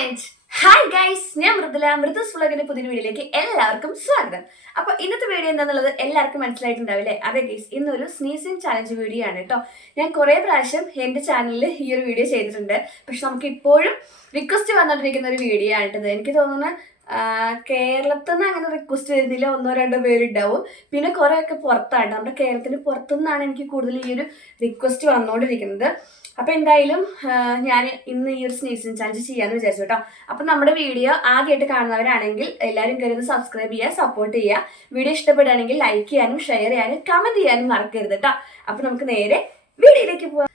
Challenge. Hi guys, ഞാൻ മൃദുസ് വ്ളോഗിന്റെ പുതിയ വീഡിയോയിലേക്ക് എല്ലാവർക്കും സ്വാഗതം. അപ്പോൾ ഇന്നത്തെ വീഡിയോ എന്താണെന്നുള്ളത് എല്ലാവർക്കും മനസ്സിലായിട്ടുണ്ടാവില്ലേ? അതെ ഗൈസ്, ഇന്നൊരു സ്നീസിങ് ചാലഞ്ച് വീഡിയോ ആണ് കേട്ടോ. ഞാൻ കുറേ പ്രാവശ്യം എൻ്റെ ചാനലിൽ ഈ ഒരു വീഡിയോ ചെയ്തിട്ടുണ്ട്. പക്ഷെ നമുക്ക് ഇപ്പോഴും റിക്വസ്റ്റ് വന്നുകൊണ്ടിരിക്കുന്ന ഒരു വീഡിയോ ആണിട്ടത്. എനിക്ക് തോന്നുന്നു കേരളത്തിൽ നിന്ന് അങ്ങനെ റിക്വസ്റ്റ് വരുന്നില്ല, ഒന്നോ രണ്ടോ പേരുണ്ടാവും. പിന്നെ കുറേയൊക്കെ പുറത്താണ്. നമ്മുടെ കേരളത്തിന് പുറത്തുനിന്നാണ് എനിക്ക് കൂടുതൽ ഈ ഒരു റിക്വസ്റ്റ് വന്നുകൊണ്ടിരിക്കുന്നത്. അപ്പോൾ എന്തായാലും ഞാൻ ഇന്ന് ഈ ഒരു സ്നീസിങ് ചാലഞ്ച് ചെയ്യാമെന്ന് വിചാരിച്ചു കേട്ടോ. അപ്പം നമ്മുടെ വീഡിയോ ആദ്യമായിട്ട് കാണുന്നവരാണെങ്കിൽ എല്ലാവരും കയറി സബ്സ്ക്രൈബ് ചെയ്യുക, സപ്പോർട്ട് ചെയ്യുക. വീഡിയോ ഇഷ്ടപ്പെടുകയാണെങ്കിൽ ലൈക്ക് ചെയ്യാനും ഷെയർ ചെയ്യാനും കമൻറ്റ് ചെയ്യാനും മറക്കരുത് കേട്ടോ. അപ്പം നമുക്ക് നേരെ വീഡിയോയിലേക്ക് പോവാം.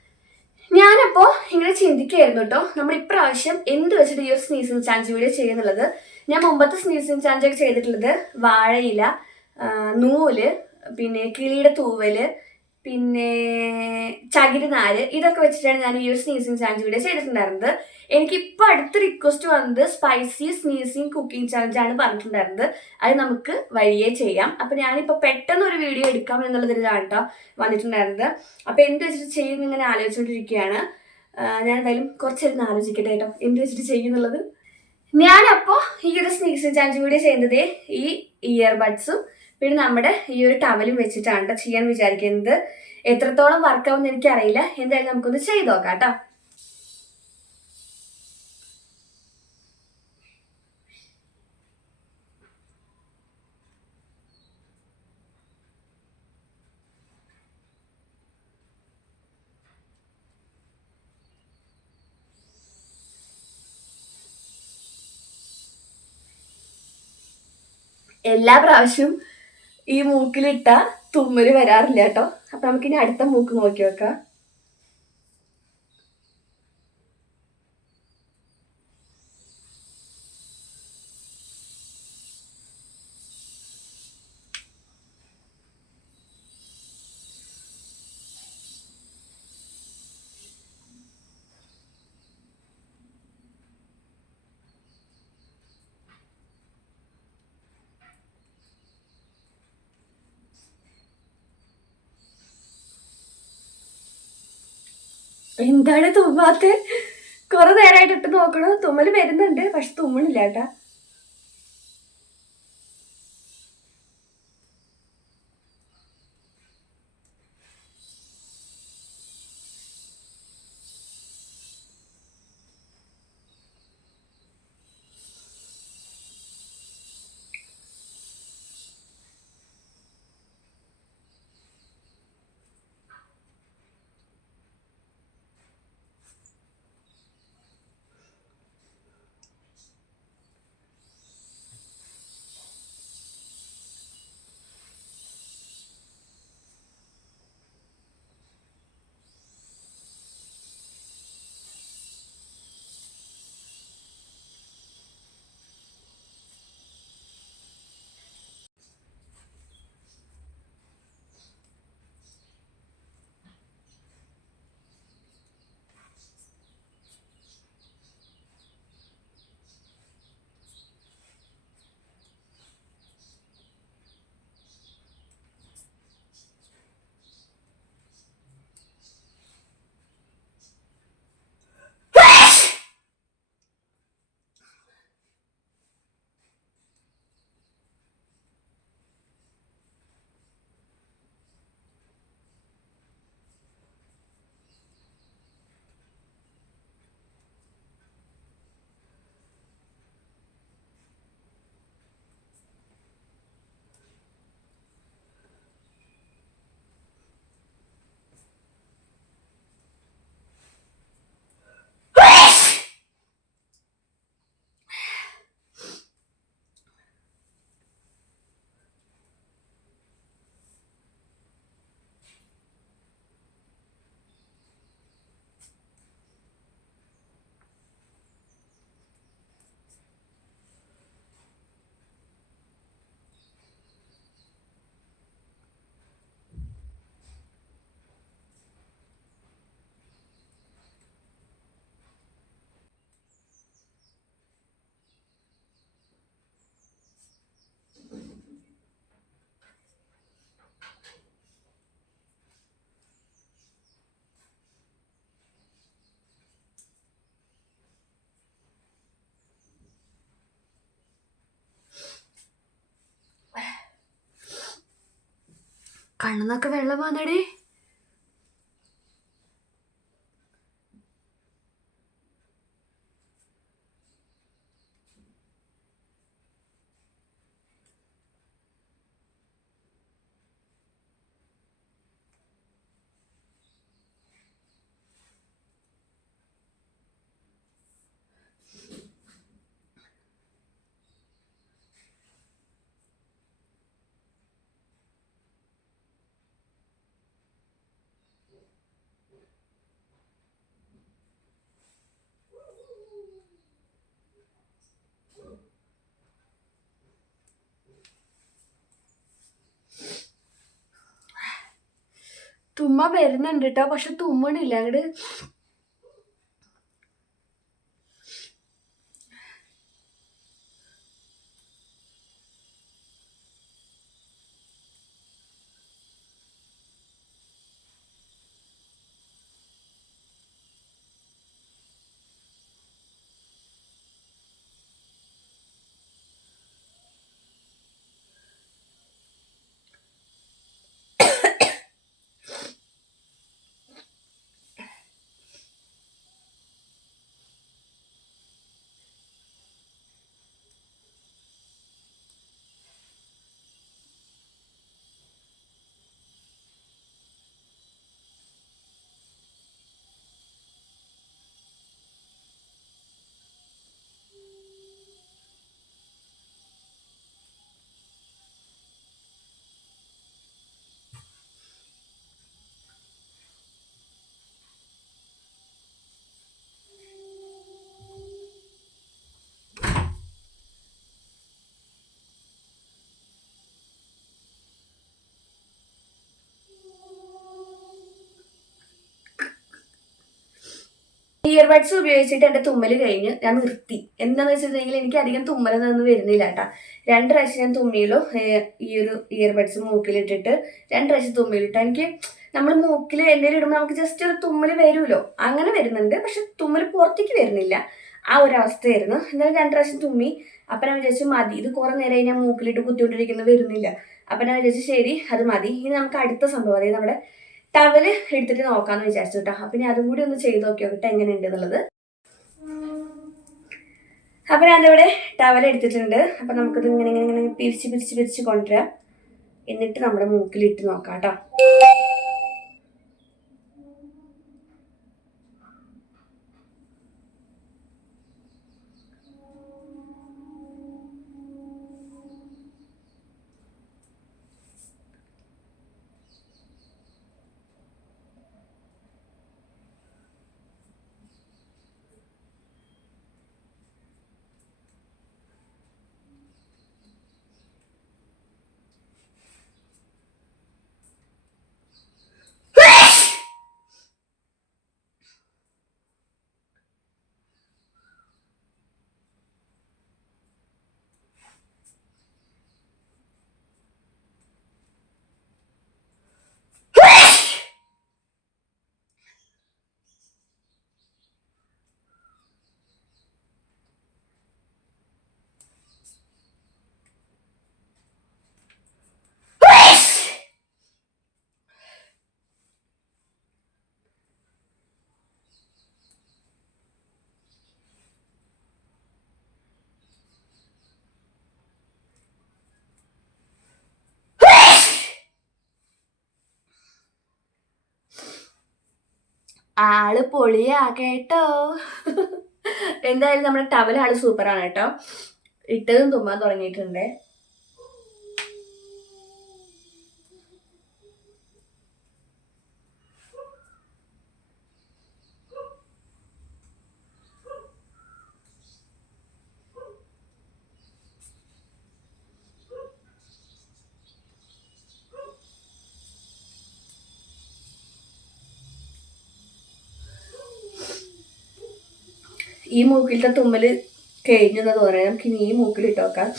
ഞാനപ്പോൾ ഇങ്ങനെ ചിന്തിക്കുകയായിരുന്നു കേട്ടോ, നമ്മൾ ഇപ്രാവശ്യം എന്ത് വെച്ചിട്ട് ഈ ഒരു സ്നീസിങ് ചാലഞ്ച് വീഡിയോ ചെയ്യുന്നുള്ളത്. ഞാൻ മുമ്പത്തെ സ്നീസിങ് ചാലഞ്ചൊക്കെ ചെയ്തിട്ടുള്ളത് വാഴയില, നൂല്, പിന്നെ കിളിയുടെ തൂവല്, പിന്നെ ചകിരിനാര്, ഇതൊക്കെ വെച്ചിട്ടാണ് ഞാൻ ഈ ഒരു സ്നീസിങ് ചാലഞ്ച് വീഡിയോ ചെയ്തിട്ടുണ്ടായിരുന്നത്. എനിക്കിപ്പോൾ അടുത്ത റിക്വസ്റ്റ് വന്നത് സ്പൈസി സ്നീസിങ് കുക്കിംഗ് ചാലഞ്ചാണ് പറഞ്ഞിട്ടുണ്ടായിരുന്നത്. അത് നമുക്ക് വഴിയേ ചെയ്യാം. അപ്പോൾ ഞാനിപ്പോൾ പെട്ടെന്ന് ഒരു വീഡിയോ എടുക്കാം എന്നുള്ളതിലാണ് കേട്ടോ വന്നിട്ടുണ്ടായിരുന്നത്. അപ്പോൾ എന്ത് വെച്ചിട്ട് ചെയ്യും ഇങ്ങനെ ആലോചിച്ചുകൊണ്ടിരിക്കുകയാണ്. ഞാൻ എന്തായാലും കുറച്ചേരം ആലോചിക്കട്ടെ കേട്ടോ, എന്ത് വെച്ചിട്ട് ചെയ്യുന്നുള്ളത്. ഞാനപ്പോൾ ഈ ഒരു സ്നീസിങ് ചാലഞ്ച് വീഡിയോ ചെയ്യുന്നത് ഈ ഇയർബഡ്സും പിന്നെ നമ്മുടെ ഈ ഒരു ടവലും വെച്ചിട്ടാണ് ചെയ്യാൻ വിചാരിക്കുന്നത്. എത്രത്തോളം വർക്കാവുമെന്ന് എനിക്കറിയില്ല. എന്തായാലും നമുക്കൊന്ന് ചെയ്ത് നോക്കാം കേട്ടോ. എല്ലാ പ്രാവശ്യവും ഈ മൂക്കിലിട്ട തുമ്മല് വരാറില്ല കേട്ടോ. അപ്പൊ നമുക്കിനി അടുത്ത മൂക്ക് നോക്കി വെക്കാം. എന്താണ് തുമ്മാത്തെ? കുറെ നേരമായിട്ട് ഇട്ട് നോക്കണു, തുമ്മല് വരുന്നുണ്ട്, പക്ഷെ തുമ്മണില്ല കേട്ടാ. കണ്ണെന്നൊക്കെ വെള്ളം വന്നടേ. തുമ്മ വരുന്നുണ്ട് കേട്ടോ, പക്ഷെ തുമ്മണില്ല അങ്ങോട്ട്. ഇയർബഡ്സ് ഉപയോഗിച്ചിട്ട് എൻ്റെ തുമ്മൽ കഴിഞ്ഞ് ഞാൻ നിർത്തി. എന്താണെന്ന് വെച്ചിട്ടുണ്ടെങ്കിൽ എനിക്ക് അധികം തുമ്മലൊന്നും വരുന്നില്ല കേട്ടോ. 2 പ്രാവശ്യം ഞാൻ തുമ്മിയുള്ളൂ. ഈ ഒരു ഇയർബഡ്സ് മൂക്കിലിട്ടിട്ട് 2 പ്രാവശ്യം തുമ്മിയിലിട്ടോ. എനിക്ക് നമ്മൾ മൂക്കിൽ എന്തെങ്കിലും ഇടുമ്പോൾ നമുക്ക് ജസ്റ്റ് ഒരു തുമ്മൽ വരുമല്ലോ, അങ്ങനെ വരുന്നുണ്ട്. പക്ഷെ തുമ്മൽ പുറത്തേക്ക് വരുന്നില്ല, ആ ഒരു അവസ്ഥയായിരുന്നു. എന്നാലും 2 പ്രാവശ്യം തുമ്മി. അപ്പം ഞാൻ വിചാരിച്ചു മതി, ഇത് കുറേ നേരമായി ഞാൻ മൂക്കിലിട്ട് കുത്തിക്കൊണ്ടിരിക്കുന്നത് വരുന്നില്ല. അപ്പം ഞാൻ വിചാരിച്ചു ശരി അത് മതി. ഇനി നമുക്ക് അടുത്ത സംഭവം, അതായത് നമ്മുടെ ടവല് എടുത്തിട്ട് നോക്കാന്ന് വിചാരിച്ചു കേട്ടോ. അപ്പൊ ഞാൻ അതും കൂടി ഒന്ന് ചെയ്ത് നോക്കിയോട്ടെ എങ്ങനെയുണ്ട് എന്നുള്ളത്. അപ്പൊ ഞാനിവിടെ ടവൽ എടുത്തിട്ടുണ്ട്. അപ്പൊ നമുക്കിത് ഇങ്ങനെ ഇങ്ങനെ ഇങ്ങനെ പിരിച്ച് പിരിച്ച് പിരിച്ച് കൊണ്ടുവരാം. എന്നിട്ട് നമ്മുടെ മൂക്കിലിട്ട് നോക്കാം കേട്ടോ. ആള് പൊളിയാ കേട്ടോ. എന്തായാലും നമ്മുടെ ടവൽ ആള് സൂപ്പറാണ് കേട്ടോ. ഇട്ടതും തുമ്മാൻ തുടങ്ങിയിട്ടുണ്ട്. ഈ മൂക്കിലത്തെ തുമ്മല് കഴിഞ്ഞെന്ന് തോന്നുന്നത്. നമുക്ക് ഇനി ഈ മൂക്കിലിട്ട് നോക്കാം.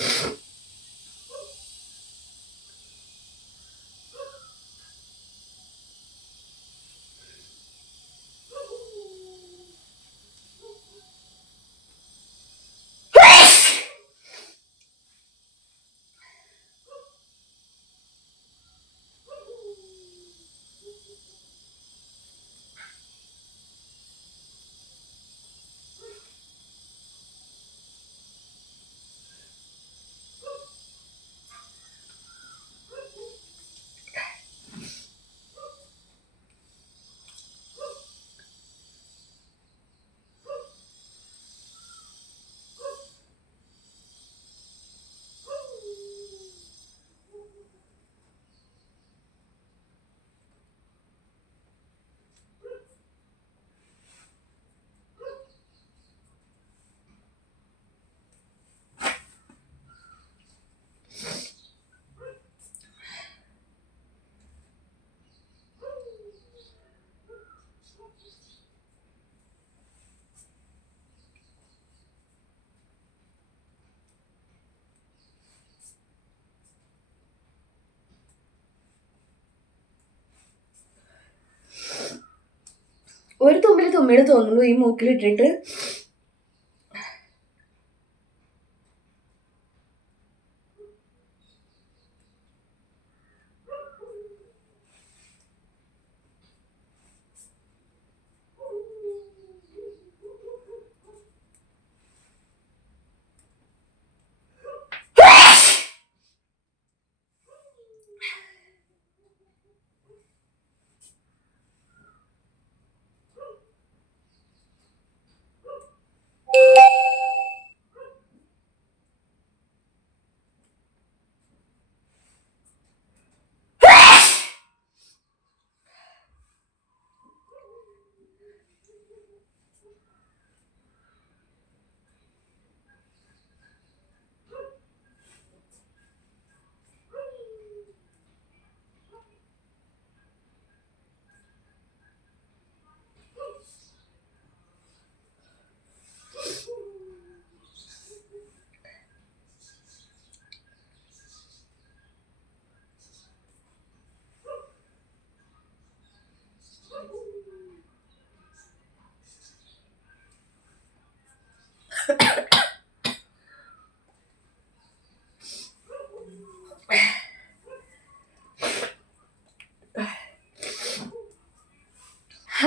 തുമ്മിയുടെ തോന്നുന്നു ഈ മൂക്കിലിട്ടിട്ട്.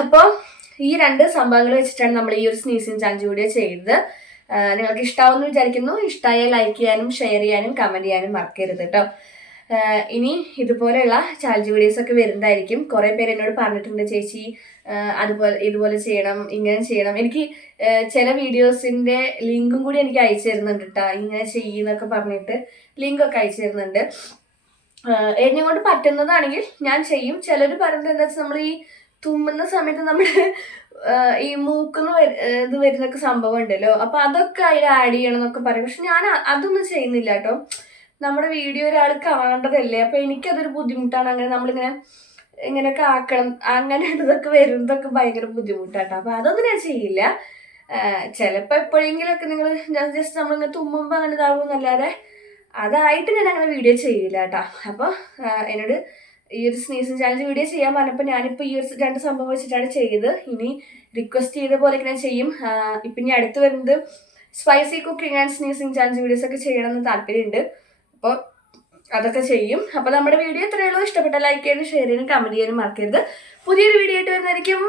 അപ്പോൾ ഈ 2 സംഭവങ്ങൾ വെച്ചിട്ടാണ് നമ്മൾ ഈ ഒരു സ്നീസിങ് ചാലഞ്ച് വീഡിയോ ചെയ്തത്. നിങ്ങൾക്ക് ഇഷ്ടാവുമെന്ന് വിചാരിക്കുന്നു. ഇഷ്ടമായ ലൈക്ക് ചെയ്യാനും ഷെയർ ചെയ്യാനും കമന്റ് ചെയ്യാനും മറക്കരുത് കേട്ടോ. ഇനി ഇതുപോലെയുള്ള ചാലഞ്ച് വീഡിയോസ് ഒക്കെ വരുന്നതായിരിക്കും. കുറേ പേര് എന്നോട് പറഞ്ഞിട്ടുണ്ട്, ചേച്ചി ഇതുപോലെ ചെയ്യണം, ഇങ്ങനെ ചെയ്യണം. എനിക്ക് ചില വീഡിയോസിന്റെ ലിങ്കും കൂടി എനിക്ക് അയച്ചു തരുന്നുണ്ട് കേട്ടോ. ഇങ്ങനെ ചെയ്യുന്നൊക്കെ പറഞ്ഞിട്ട് ലിങ്കൊക്കെ അയച്ചു തരുന്നുണ്ട്. എന്നെ കൊണ്ട് പറ്റുന്നതാണെങ്കിൽ ഞാൻ ചെയ്യും. ചിലർ പറയുന്നത് എന്താ വെച്ചാൽ നമ്മൾ ഈ തുമ്മുന്ന സമയത്ത് നമ്മുടെ ഈ മൂക്കുന്ന ഇത് വരുന്നൊക്കെ സംഭവം ഉണ്ടല്ലോ, അപ്പൊ അതൊക്കെ അതിൽ ആഡ് ചെയ്യണം എന്നൊക്കെ പറയും. പക്ഷെ ഞാൻ അതൊന്നും ചെയ്യുന്നില്ല കേട്ടോ. നമ്മുടെ വീഡിയോ ഒരാൾ കാണേണ്ടതല്ലേ, അപ്പൊ എനിക്കതൊരു ബുദ്ധിമുട്ടാണ്. അങ്ങനെ നമ്മളിങ്ങനെ ഇങ്ങനെയൊക്കെ ആക്കണം, അങ്ങനെ ഇതൊക്കെ വരുന്നതൊക്കെ ഭയങ്കര ബുദ്ധിമുട്ടാട്ടോ. അപ്പൊ അതൊന്നും ഞാൻ ചെയ്യില്ല. ചിലപ്പോൾ എപ്പോഴെങ്കിലൊക്കെ നിങ്ങൾ ജസ്റ്റ് നമ്മളിങ്ങനെ തുമ്മുമ്പോൾ അങ്ങനെ ഇതാകുമെന്നല്ലാതെ അതായിട്ട് ഞാൻ അങ്ങനെ വീഡിയോ ചെയ്യില്ല കേട്ടോ. അപ്പോൾ എന്നോട് ഈ ഒരു സ്നീസിങ് ചാലഞ്ച് വീഡിയോ ചെയ്യാൻ പറഞ്ഞപ്പോൾ ഞാനിപ്പോൾ ഈ ഒരു 2 സംഭവം വെച്ചിട്ടാണ് ചെയ്ത്. ഇനി റിക്വസ്റ്റ് ചെയ്ത പോലെ ഞാൻ ചെയ്യും. ഇപ്പം ഇനി അടുത്ത് വരുന്നത് spicy cooking and sneezing challenge videos ഒക്കെ ചെയ്യണമെന്ന് താല്പര്യമുണ്ട്. അപ്പോൾ അതൊക്കെ ചെയ്യും. അപ്പോൾ നമ്മുടെ വീഡിയോ ഇത്രയേ ഉള്ളൂ. ഇഷ്ടപ്പെട്ട ലൈക്ക് ചെയ്യാനും ഷെയർ ചെയ്യാനും കമന്റ് ചെയ്യാനും മറക്കരുത്. പുതിയൊരു വീഡിയോ ആയിട്ട് വരുന്നതായിരിക്കും.